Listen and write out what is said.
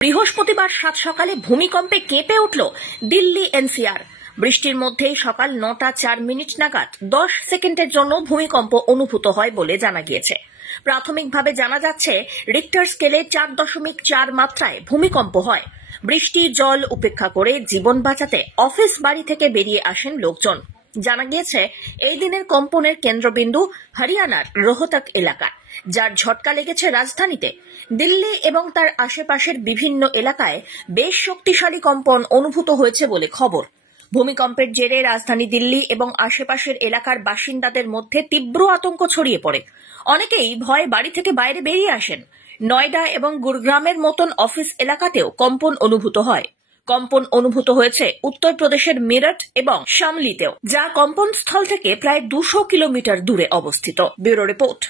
বৃহস্পতিবার সাত সকালে ভূমিকম্পে কেঁপে উঠল দিল্লি এনসিআর। বৃষ্টির মধ্যেই সকাল 9:04 নাগাদ 10 সেকেন্ডের জন্য ভূমিকম্প অনুভূত হয় বলে জানা গিয়েছে। প্রাথমিকভাবে জানা যাচ্ছে রিক্টার স্কেলে 4.4 মাত্রায় ভূমিকম্প হয়। বৃষ্টি জল উপেক্ষা করে জীবন বাঁচাতে অফিস বাড়ি থেকে বেরিয়ে আসেন লোকজন। জানা গিয়েছে এই দিনের কম্পনের কেন্দ্রবিন্দু হরিয়ানার রোহতক এলাকা, যার ঝটকা লেগেছে রাজধানীতে। দিল্লি এবং তার আশেপাশের বিভিন্ন এলাকায় বেশ শক্তিশালী কম্পন অনুভূত হয়েছে বলে খবর। ভূমিকম্পের জেরে রাজধানী দিল্লি এবং আশেপাশের এলাকার বাসিন্দাদের মধ্যে তীব্র আতঙ্ক ছড়িয়ে পড়ে। অনেকেই ভয়ে বাড়ি থেকে বাইরে বেরিয়ে আসেন। নয়ডা এবং গুরগ্রামের মতন অফিস এলাকাতেও কম্পন অনুভূত হয়। কম্পন অনুভূত হয়েছে উত্তরপ্রদেশের মিরট এবং শামলিতেও, যা কম্পনস্থল থেকে প্রায় 200 কিলোমিটার দূরে অবস্থিত। Bureau report.